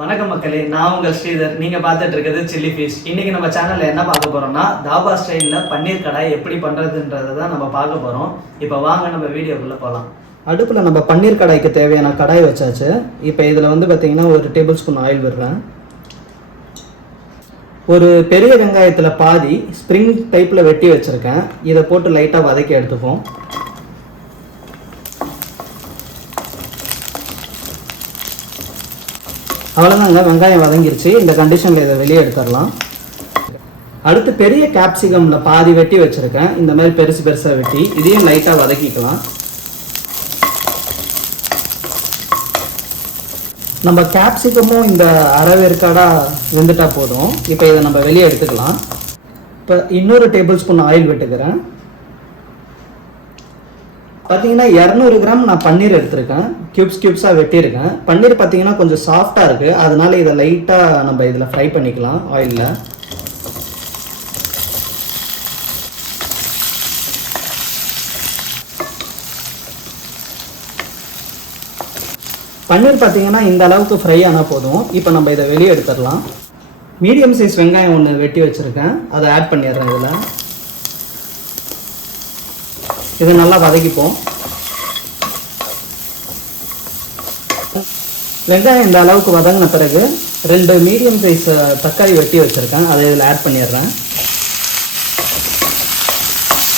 வணக்கம் மக்களே, நான் உங்கள் ஸ்ரீதர். நீங்கள் பார்த்துட்டு இருக்கிறது சில்லி ஃபிஷ். இன்றைக்கி நம்ம சேனலில் என்ன பார்க்க போகிறோம்னா, தாபா ஸ்டைலில் பன்னீர் கடாய் எப்படி பண்ணுறதுன்றதை தான் நம்ம பார்க்க போகிறோம். இப்போ வாங்க நம்ம வீடியோக்குள்ளே போகலாம். அடுப்பில் நம்ம பன்னீர் கடாய்க்கு தேவையான கடாய் வச்சாச்சு. இப்போ இதில் வந்து பார்த்திங்கன்னா 1 டேபிள் ஸ்பூன் ஆயில் விடுறேன். ஒரு பெரிய வெங்காயத்தில் பாதி ஸ்ப்ரிங் டைப்பில் வெட்டி வச்சுருக்கேன். இதை போட்டு லைட்டாக வதக்கி எடுத்துப்போம். அவ்வளோதாங்க, வெங்காயம் வதங்கிருச்சு. இந்த கண்டிஷனில் இதை வெளியே எடுத்துடலாம். அடுத்து பெரிய கேப்சிகமில் பாதி வெட்டி வச்சுருக்கேன். இந்த மாதிரி பெருசு பெருசாக வெட்டி இதையும் லைட்டாக வதக்கிக்கலாம். நம்ம கேப்சிகமும் இந்த அரை வேர்க்காடாக வெந்துட்டால் போதும். இப்போ இதை நம்ம வெளியே எடுத்துக்கலாம். இப்போ இன்னொரு டேபிள் ஸ்பூன் ஆயில் விட்டுக்கிறேன். பார்த்தீங்கன்னா 200 கிராம் நான் பன்னீர் எடுத்திருக்கேன். கியூப்ஸாக வெட்டியிருக்கேன். பன்னீர் பார்த்தீங்கன்னா கொஞ்சம் சாஃப்டாக இருக்குது, அதனால இதை லைட்டாக நம்ம இதில் ஃப்ரை பண்ணிக்கலாம் ஆயிலில். பன்னீர் பார்த்தீங்கன்னா இந்த அளவுக்கு ஃப்ரை ஆனால் போதும். இப்போ நம்ம இதை வெளியே எடுத்துடலாம். மீடியம் சைஸ் வெங்காயம் ஒன்று வெட்டி வச்சுருக்கேன், அதை ஆட் பண்ணிடுறேன். இதை நல்லா வதக்கிப்போம். வெங்காயம் இந்த அளவுக்கு வதங்கின பிறகு 2 மீடியம் சைஸ் தக்காளி வெட்டி வச்சுருக்கேன், அதை இதில் ஆட் பண்ணிடுறேன்.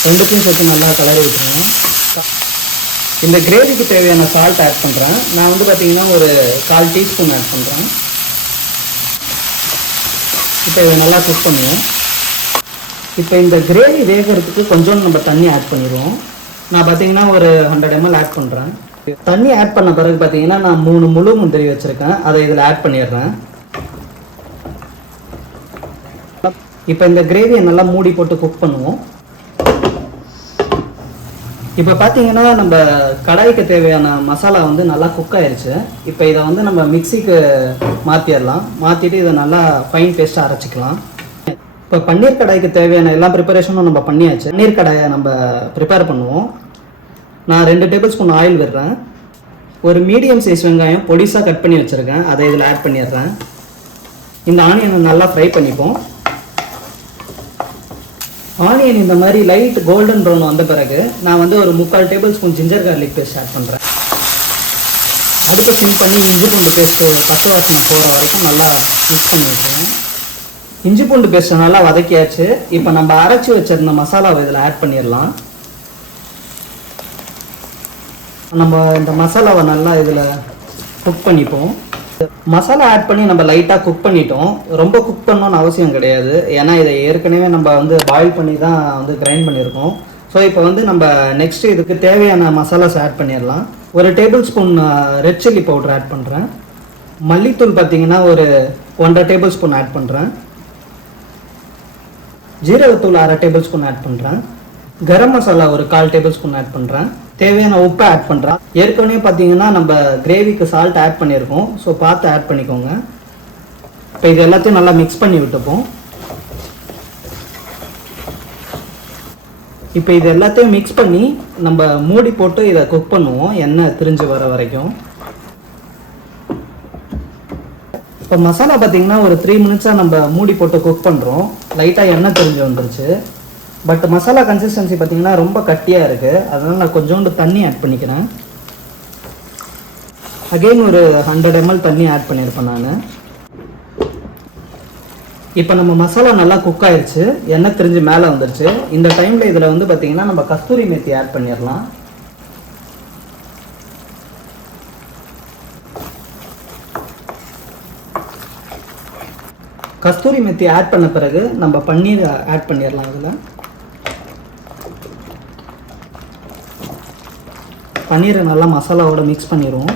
ரெண்டுத்தையும் சேர்த்து நல்லா கலரி விட்டுருங்க. இந்த கிரேவிக்கு தேவையான சால்ட் ஆட் பண்ணுறேன். நான் வந்து பார்த்திங்கன்னா ஒரு 1/4 டீஸ்பூன் ஆட் பண்ணுறேன். இப்போ இதை நல்லா குக் பண்ணுவோம். இப்போ இந்த கிரேவி வேகிறதுக்கு கொஞ்சம் நம்ம தண்ணி ஆட் பண்ணிடுவோம். நான் பார்த்தீங்கன்னா ஒரு 100 ml ஆட் பண்ணுறேன். தண்ணி ஆட் பண்ண பிறகு பார்த்தீங்கன்னா நான் 3 முழு முந்திரி வச்சுருக்கேன், அதை இதில் ஆட் பண்ணிடுறேன். இப்போ இந்த கிரேவியை நல்லா மூடி போட்டு குக் பண்ணுவோம். இப்போ பார்த்தீங்கன்னா நம்ம கடாய்க்கு தேவையான மசாலா வந்து நல்லா குக் ஆயிடுச்சு. இப்போ இதை வந்து நம்ம மிக்சிக்கு மாற்றிடலாம். மாற்றிட்டு இதை நல்லா ஃபைன் பேஸ்ட்டாக அரைச்சிக்கலாம். இப்போ பன்னீர் கடாய்க்கு தேவையான எல்லா ப்ரிப்பரேஷனும் நம்ம பண்ணியாச்சு. பன்னீர் கடாயை நம்ம ப்ரிப்பேர் பண்ணுவோம். நான் 2 டேபிள் ஸ்பூன் ஆயில் விடுறேன். ஒரு மீடியம் சைஸ் வெங்காயம் பொடிசாக கட் பண்ணி வச்சுருக்கேன், அதை இதில் ஆட் பண்ணிடுறேன். இந்த ஆனியனை நல்லா ஃப்ரை பண்ணிப்போம். ஆனியன் இந்த மாதிரி லைட் கோல்டன் ப்ரௌன் வந்த பிறகு நான் வந்து ஒரு 3/4 tablespoon ginger garlic paste add பண்ணுறேன். அடுத்து ஃபில் பண்ணி இஞ்சி பூண்டு பேஸ்ட்டு பச்சை வாசனை போகிற வரைக்கும் நல்லா மிக்ஸ் பண்ணி வைப்போம். இஞ்சி பூண்டு பேஸ்ட்டை நல்லா வதக்கியாச்சு. இப்போ நம்ம அரைச்சி வச்சிருந்த மசாலாவை இதில் ஆட் பண்ணிடலாம். நம்ம இந்த மசாலாவை நல்லா இதில் குக் பண்ணிப்போம். மசாலா ஆட் பண்ணி நம்ம லைட்டாக குக் பண்ணிட்டோம். ரொம்ப குக் பண்ணணும்னு அவசியம் கிடையாது, ஏன்னா இதை ஏற்கனவே நம்ம வந்து பாயில் பண்ணி தான் வந்து கிரைண்ட் பண்ணியிருக்கோம். ஸோ இப்போ வந்து நம்ம நெக்ஸ்ட் இதுக்கு தேவையான மசாலாஸ் ஆட் பண்ணிடலாம். ஒரு tablespoon red chilli powder add பண்ணுறேன். மல்லித்தூள் பார்த்தீங்கன்னா ஒரு 1/2 டேபிள் ஸ்பூன் ஆட் பண்ணுறேன். ஜீரகத்தூள் 1/2 டேபிள் ஸ்பூன் ஆட் பண்ணுறேன். கரம் மசாலா ஒரு 1/4 டேபிள் ஸ்பூன் ஆட் பண்ணுறேன். தேவையான உப்பை ஆட் பண்ணுறேன். ஏற்கனவே பார்த்தீங்கன்னா நம்ம கிரேவிக்கு சால்ட் ஆட் பண்ணியிருக்கோம், ஸோ பார்த்து ஆட் பண்ணிக்கோங்க. இப்போ இது எல்லாத்தையும் நல்லா மிக்ஸ் பண்ணி விட்டுப்போம். இப்போ இது எல்லாத்தையும் மிக்ஸ் பண்ணி நம்ம மூடி போட்டு இதை குக் பண்ணுவோம், எண்ணெய் திரிஞ்சு வர வரைக்கும். இப்போ மசாலா பார்த்தீங்கன்னா ஒரு 3 மினிட்ஸாக நம்ம மூடி போட்டு குக் பண்ணுறோம். லைட்டாக எண்ணெய் திரிஞ்சு வந்துருச்சு. பட் மசாலா கன்சிஸ்டன்சி பார்த்தீங்கன்னா ரொம்ப கட்டியாக இருக்குது, அதனால் நான் கொஞ்சோண்டு தண்ணி ஆட் பண்ணிக்கிறேன். அகெயின் ஒரு 100 ml தண்ணி ஆட் பண்ணியிருப்பேன் நான். இப்போ நம்ம மசாலா நல்லா குக் ஆயிடுச்சு, எண்ணெய் திரிஞ்சு மேலே வந்துருச்சு. இந்த டைமில் இதில் வந்து பார்த்தீங்கன்னா நம்ம கஸ்தூரி மெத்தி ஆட் பண்ணிடலாம். கஸ்தூரி மெத்தி ஆட் பண்ண பிறகு நம்ம பன்னீர் ஆட் பண்ணிடலாம். இதில் பன்னீரை நல்லா மசாலாவோட மிக்ஸ் பண்ணிடுவோம்.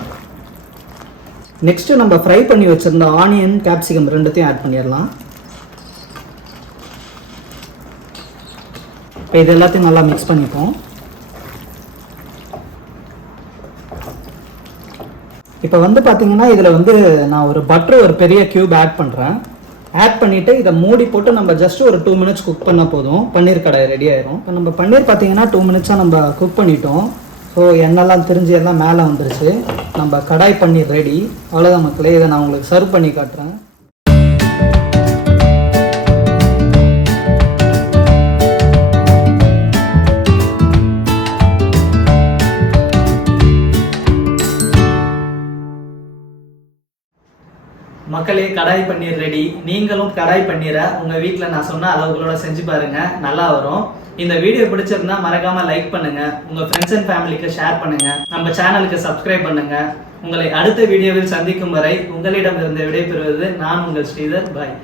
நெக்ஸ்ட்டு நம்ம ஃப்ரை பண்ணி வச்சுருந்த ஆனியன் கேப்சிகம் ரெண்டுத்தையும் ஆட் பண்ணிடலாம். இப்போ இது எல்லாத்தையும் நல்லா மிக்ஸ் பண்ணிப்போம். இப்போ வந்து பார்த்தீங்கன்னா இதில் வந்து நான் ஒரு பட்டர் ஒரு பெரிய க்யூப் ஆட் பண்ணுறேன். ஆட் பண்ணிவிட்டு இதை மூடி போட்டு நம்ம ஜஸ்ட் ஒரு 2 மினிட்ஸ் குக் பண்ணால் போதும், பன்னீர் கடாய் ரெடி ஆயிரும். இப்போ நம்ம பன்னீர் பார்த்தீங்கன்னா 2 மினிட்ஸாக நம்ம குக் பண்ணிட்டோம். ஸோ எண்ணெய்லாம் திரிஞ்சு எல்லாம் மேலே வந்துருச்சு. நம்ம கடாய் பன்னீர் ரெடி. அவ்வளோதான் மக்களே, இதை நான் உங்களுக்கு சர்வ் பண்ணி காட்டுறேன். மக்களே, கடாய் பன்னீர் ரெடி. நீங்களும் கடாய் பன்னீரை உங்கள் வீட்டில் நான் சொன்ன அளவுகளோட செஞ்சு பாருங்க, நல்லா வரும். இந்த வீடியோ பிடிச்சிருந்தா மறக்காம லைக் பண்ணுங்க, உங்க ஃப்ரெண்ட்ஸ் அண்ட் ஃபேமிலிக்கு ஷேர் பண்ணுங்க, நம்ம சேனலுக்கு சப்ஸ்கிரைப் பண்ணுங்க. உங்களை அடுத்த வீடியோவில் சந்திக்கும் வரை உங்களிடம் இருந்து விடைபெறுவது நான் உங்கள் ஸ்ரீதர். பாய்.